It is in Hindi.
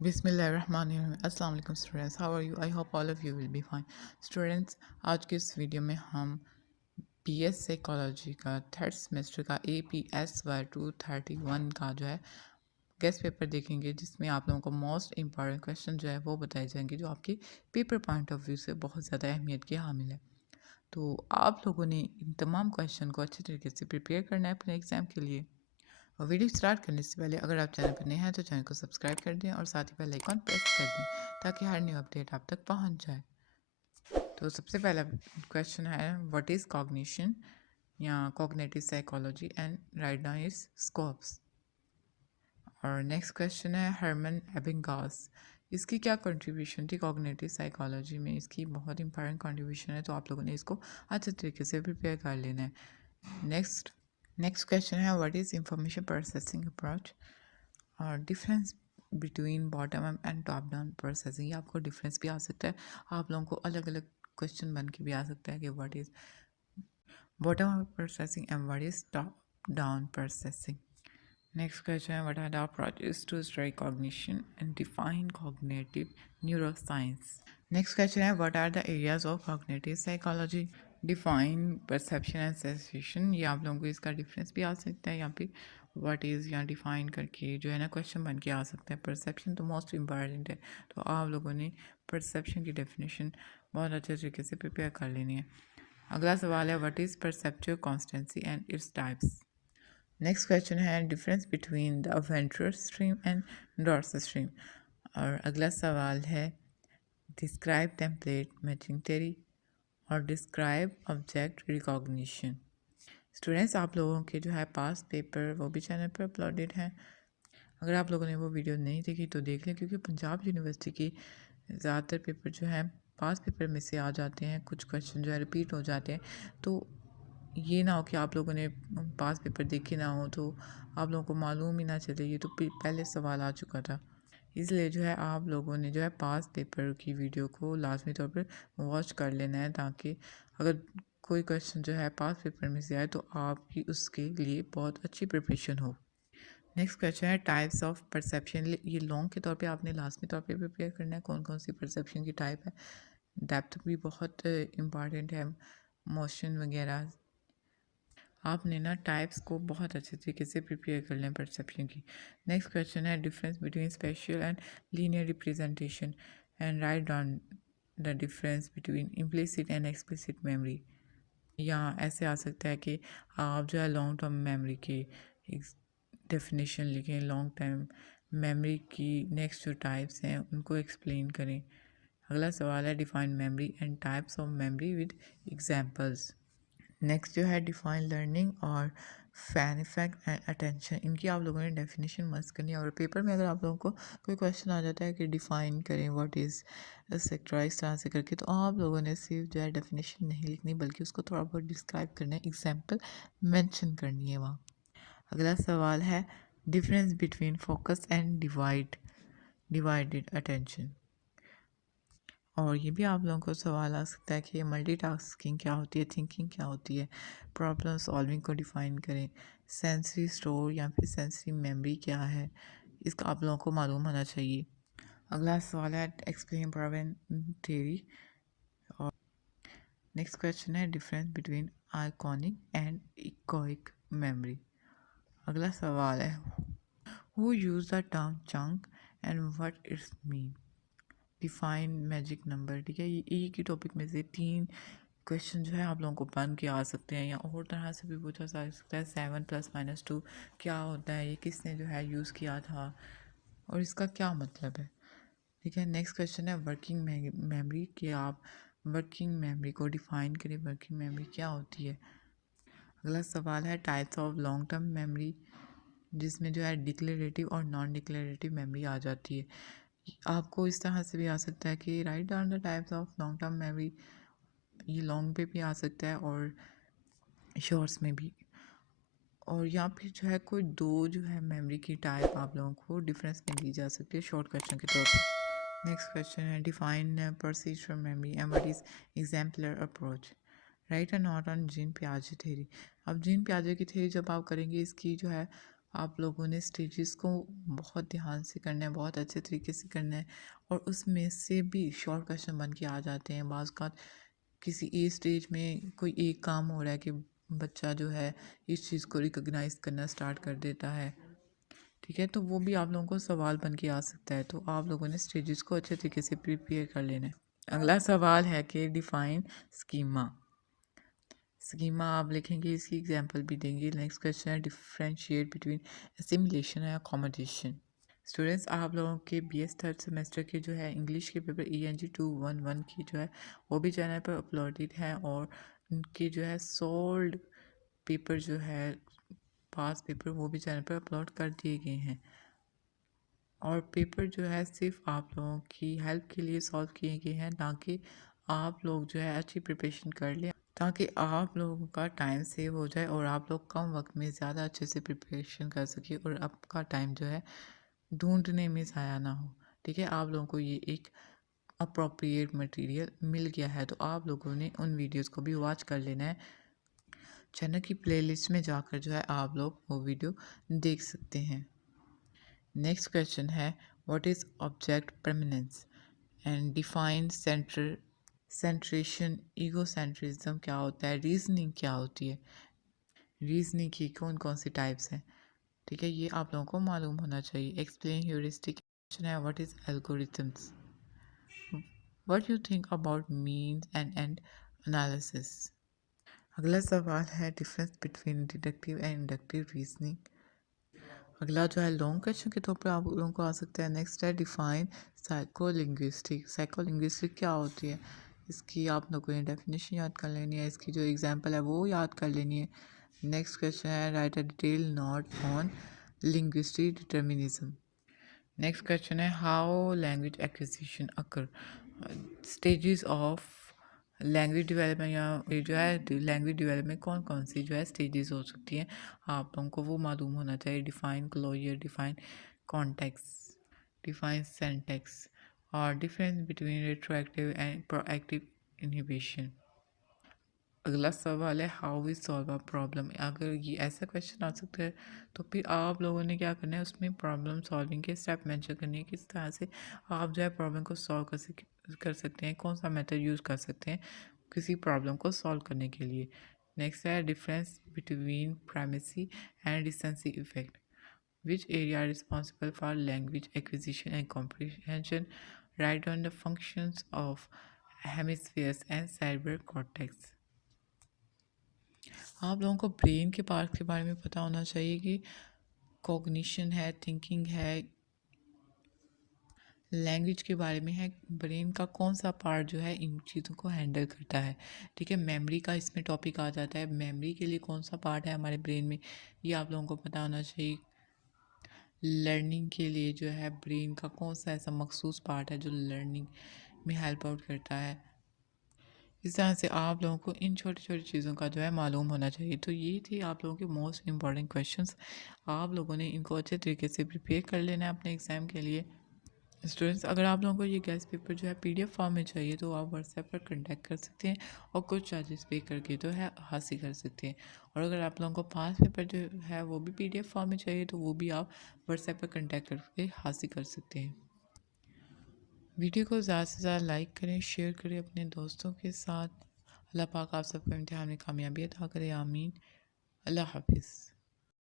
बिस्मिल्लाहिर्रहमानिर्रहीम। अस्सलाम वालेकुम students, how are you? I hope all of you will be fine. Students, आज के इस वीडियो में हम बीएस साइकोलॉजी का थर्ड सेमेस्टर का APSY 231 का जो है गेस्ट पेपर देखेंगे, जिसमें आप लोगों को मोस्ट इम्पॉर्टेंट क्वेश्चन जो है वो बताए जाएंगे, जो आपके पेपर पॉइंट ऑफ व्यू से बहुत ज़्यादा अहमियत के हामिल है। तो आप लोगों ने इन तमाम क्वेश्चन को अच्छे तरीके से प्रिपेयर करना है अपने एग्ज़ाम के लिए। और वीडियो स्टार्ट करने से पहले अगर आप चैनल पर नए हैं तो चैनल को सब्सक्राइब कर दें और साथ ही बेल आइकॉन प्रेस कर दें ताकि हर न्यू अपडेट आप तक पहुंच जाए। तो सबसे पहला क्वेश्चन है, व्हाट इज़ कॉग्निशन या cognitive psychology and write down it's scopes. और नेक्स्ट क्वेश्चन है, हरमन एबिंगास, इसकी क्या कंट्रीब्यूशन थी कॉग्निटिव साइकोलॉजी में। इसकी बहुत इंपॉर्टेंट कंट्रीब्यूशन है, तो आप लोगों ने इसको अच्छे तरीके से प्रिपेयर कर लेना है। नेक्स्ट क्वेश्चन है, what is information processing approach और difference between bottom up and top down processing. ये आपको डिफरेंस भी आ सकता है, आप लोगों को अलग अलग क्वेश्चन बन के भी आ सकता है कि what is bottom up processing and what is top down processing. Next question, what are the approaches to study cognition and define cognitive neuroscience? Next question है, what are the areas of cognitive psychology? Define perception and sensation। ये आप लोगों को इसका डिफरेंस भी आ सकता है, यहाँ पे what is या define करके जो है ना क्वेश्चन बन के आ सकता है। perception तो मोस्ट इम्पॉर्टेंट है, तो आप लोगों ने perception की डेफिनेशन बहुत अच्छे तरीके से प्रिपेयर कर लेनी है। अगला सवाल है, what is perceptual constancy and its types? Next question है, difference between the ventral stream and dorsal stream. और अगला सवाल है, डिस्क्राइब टेम्पलेट मैचिंग थ्योरी और डिस्क्राइब ऑब्जेक्ट रिकॉग्निशन। स्टूडेंट्स, आप लोगों के जो है पास पेपर वो भी चैनल पर अपलोडेड हैं। अगर आप लोगों ने वो वीडियो नहीं देखी तो देख लें, क्योंकि पंजाब यूनिवर्सिटी की ज़्यादातर पेपर जो है पास पेपर में से आ जाते हैं, कुछ क्वेश्चन जो है रिपीट हो जाते हैं। तो ये ना हो कि आप लोगों ने पास पेपर देखे ना हो तो आप लोगों को मालूम ही ना चले, ये तो पहले सवाल आ चुका था। इसलिए जो है आप लोगों ने जो है पास पेपर की वीडियो को लाजमी तौर पर वॉच कर लेना है, ताकि अगर कोई क्वेश्चन जो है पास पेपर में से आए तो आपकी उसके लिए बहुत अच्छी प्रिपरेशन हो। नेक्स्ट क्वेश्चन है, टाइप्स ऑफ परसेप्शन। ये लॉन्ग के तौर पे आपने लाजमी तौर पे प्रिपेयर करना है, कौन कौन सी परसेप्शन की टाइप है। डेप्थ भी बहुत इम्पॉर्टेंट है, मोशन वगैरह आपने ना टाइप्स को बहुत अच्छे तरीके से प्रिपेयर कर लें परसेप्शन की। नेक्स्ट क्वेश्चन है, difference between special and linear representation and write down the difference between implicit and explicit memory. यहाँ ऐसे आ सकता है कि आप जो है लॉन्ग टर्म मेमोरी की डेफिनेशन लिखें, लॉन्ग टर्म मेमोरी की नेक्स्ट जो टाइप्स हैं उनको एक्सप्लेन करें। अगला सवाल है, define memory and types of memory with examples. Next जो है, डिफाइन लर्निंग और फैन इफेक्ट एंड अटेंशन। इनकी आप लोगों ने डेफिनेशन मस्त करनी है, और पेपर में अगर आप लोगों को कोई क्वेश्चन आ जाता है कि डिफाइन करें व्हाट इज़ एक्सेट्रा इस तरह से करके, तो आप लोगों ने सिर्फ जो है डेफिनेशन नहीं लिखनी बल्कि उसको थोड़ा बहुत डिस्क्राइब करना है, एग्जाम्पल मेंशन करनी है वहाँ। अगला सवाल है, difference between focus and divided attention. और ये भी आप लोगों को सवाल आ सकता है कि मल्टीटास्किंग क्या होती है, थिंकिंग क्या होती है, प्रॉब्लम सॉल्विंग को डिफ़ाइन करें, सेंसरी स्टोर या फिर सेंसरी मेमोरी क्या है, इसका आप लोगों को मालूम होना चाहिए। अगला सवाल है, एक्सप्लेन प्रोवेन थ्योरी। और नेक्स्ट क्वेश्चन है, difference between iconic and echoic memory. अगला सवाल है, who use the term chunk and what it's mean. Define magic number. ठीक है, ये एक ही टॉपिक में से 3 क्वेश्चन जो है आप लोगों को बन के आ सकते हैं, या और तरह से भी पूछा जा सकता है। 7 + -2 क्या होता है, ये किसने जो है यूज़ किया था और इसका क्या मतलब है। ठीक है, नेक्स्ट क्वेश्चन है, वर्किंग मेमोरी कि आप वर्किंग मेमोरी को डिफ़ाइन करें, वर्किंग मेमोरी क्या होती है। अगला सवाल है, types of long term memory, जिसमें जो है डिक्लेरेटिव और नॉन डिक्लेरेटिव मेमोरी आ जाती है। आपको इस तरह से भी आ सकता है कि write down the types of long term memory, ये लॉन्ग पे भी आ सकता है और शॉर्ट्स में भी। और यहाँ पे जो है कोई 2 जो है मेमोरी की टाइप आप लोगों को डिफरेंस में दी जा सकती है शॉर्ट क्वेश्चन के तौर पर। नेक्स्ट क्वेश्चन है, define procedure memory and what is exemplar approach. Write and note on Jean पियाजे थ्योरी। अब जीन पियाजे की थ्योरी जब आप करेंगे, इसकी जो है आप लोगों ने स्टेजेस को बहुत ध्यान से करना है, बहुत अच्छे तरीके से करना है, और उसमें से भी शॉर्ट क्वेश्चन बन के आ जाते हैं। बाज़ का किसी एक स्टेज में कोई एक काम हो रहा है कि बच्चा जो है इस चीज़ को रिकॉग्नाइज करना स्टार्ट कर देता है, ठीक है, तो वो भी आप लोगों को सवाल बन के आ सकता है। तो आप लोगों ने स्टेजेस को अच्छे तरीके से प्रिपेयर कर लेना है। अगला सवाल है कि डिफाइन स्कीमा। स्कीमा आप लिखेंगे, इसकी एग्जांपल भी देंगे। नेक्स्ट क्वेश्चन है differentiate between assimilation and accommodation. Students, आप लोगों के बीएस थर्ड सेमेस्टर के जो है इंग्लिश के पेपर ENG 211 की जो है वो भी चैनल पर अपलोडेड है, और उनके जो है सोल्ड पेपर जो है पास पेपर वो भी चैनल पर अपलोड कर दिए गए हैं। और पेपर जो है सिर्फ आप लोगों की हेल्प के लिए सॉल्व किए गए हैं, ताकि आप लोग जो है अच्छी प्रिपरेशन कर लें, ताकि आप लोगों का टाइम सेव हो जाए और आप लोग कम वक्त में ज़्यादा अच्छे से प्रिपरेशन कर सकें और आपका टाइम जो है ढूंढने में ज़ाया ना हो। ठीक है, आप लोगों को ये एक अप्रोप्रिएट मटेरियल मिल गया है, तो आप लोगों ने उन वीडियोस को भी वॉच कर लेना है। चैनल की प्लेलिस्ट में जाकर जो है आप लोग वो वीडियो देख सकते हैं। नेक्स्ट क्वेश्चन है what is object permanence and define सेंट्रेशन, egocentrism क्या होता है, रीजनिंग क्या होती है, रीजनिंग की कौन कौन सी टाइप्स हैं, ठीक है, ये आप लोगों को मालूम होना चाहिए। एक्सप्लेन ह्यूरिस्टिक है what is algorithms, what you think about means and and analysis. अगला सवाल है difference between deductive and inductive reasoning. अगला जो है लॉन्ग क्वेश्चन के तौर पर आप लोगों को आ सकता है। नेक्स्ट है डिफाइन साइकोलिंग्विस्टिक। साइकोलिंग्विस्टिक क्या होती है, इसकी आप लोगों ने डेफिनेशन याद कर लेनी है, इसकी जो एग्जांपल है वो याद कर लेनी है। नेक्स्ट क्वेश्चन है write a detail note on linguistic determinism. Next question है how language acquisition occur, stages of language development, या ये जो है लैंग्वेज डेवलपमेंट कौन कौन सी जो है स्टेजेस हो सकती हैं, आप लोगों को वो मालूम होना चाहिए। Define closure, define context, define syntax, और difference between retroactive and proactive inhibition. अगला सवाल है how we solve a problem. अगर ये ऐसा क्वेश्चन आ सकता है तो फिर आप लोगों ने क्या करना है, उसमें प्रॉब्लम सॉल्विंग के स्टेप मेंशन करने है, किस तरह से आप जो है प्रॉब्लम को सॉल्व कर सकते हैं, कौन सा मेथड यूज़ कर सकते हैं किसी प्रॉब्लम को सॉल्व करने के लिए। नेक्स्ट है difference between primacy and recency effect, which area are responsible for language acquisition and comprehension, right on the functions of hemispheres and cerebral cortex. आप लोगों को ब्रेन के पार्ट के बारे में पता होना चाहिए कि कॉग्निशन है, थिंकिंग है, लैंग्वेज के बारे में है, ब्रेन का कौन सा पार्ट जो है इन चीज़ों को हैंडल करता है। ठीक है, मेमोरी का इसमें टॉपिक आ जाता है, मेमोरी के लिए कौन सा पार्ट है हमारे ब्रेन में, ये आप लोगों को पता होना चाहिए। लर्निंग के लिए जो है ब्रेन का कौन सा ऐसा मखसूस पार्ट है जो लर्निंग में हेल्प आउट करता है। इस तरह से आप लोगों को इन छोटी छोटी चीज़ों का जो है मालूम होना चाहिए। तो ये थी आप लोगों के मोस्ट इंपॉर्टेंट क्वेश्चंस, आप लोगों ने इनको अच्छे तरीके से प्रिपेयर कर लेना है अपने एग्ज़ाम के लिए। स्टूडेंट्स, अगर आप लोगों को ये गेस्ट पेपर जो है PDF फॉर्म में चाहिए तो आप व्हाट्सएप पर कांटेक्ट कर सकते हैं और कुछ चार्जेस पे करके जो है हासिल कर सकते हैं। और अगर आप लोगों को पास पेपर जो है वो भी PDF फॉर्म में चाहिए तो वो भी आप व्हाट्सएप पर कांटेक्ट करके हासिल कर सकते हैं। वीडियो को ज़्यादा से ज़्यादा लाइक करें, शेयर करें अपने दोस्तों के साथ। अल्लाह पाक आप सबको इम्तिहान में कामयाबी अता करे, आमीन। अल्लाह हाफिज़।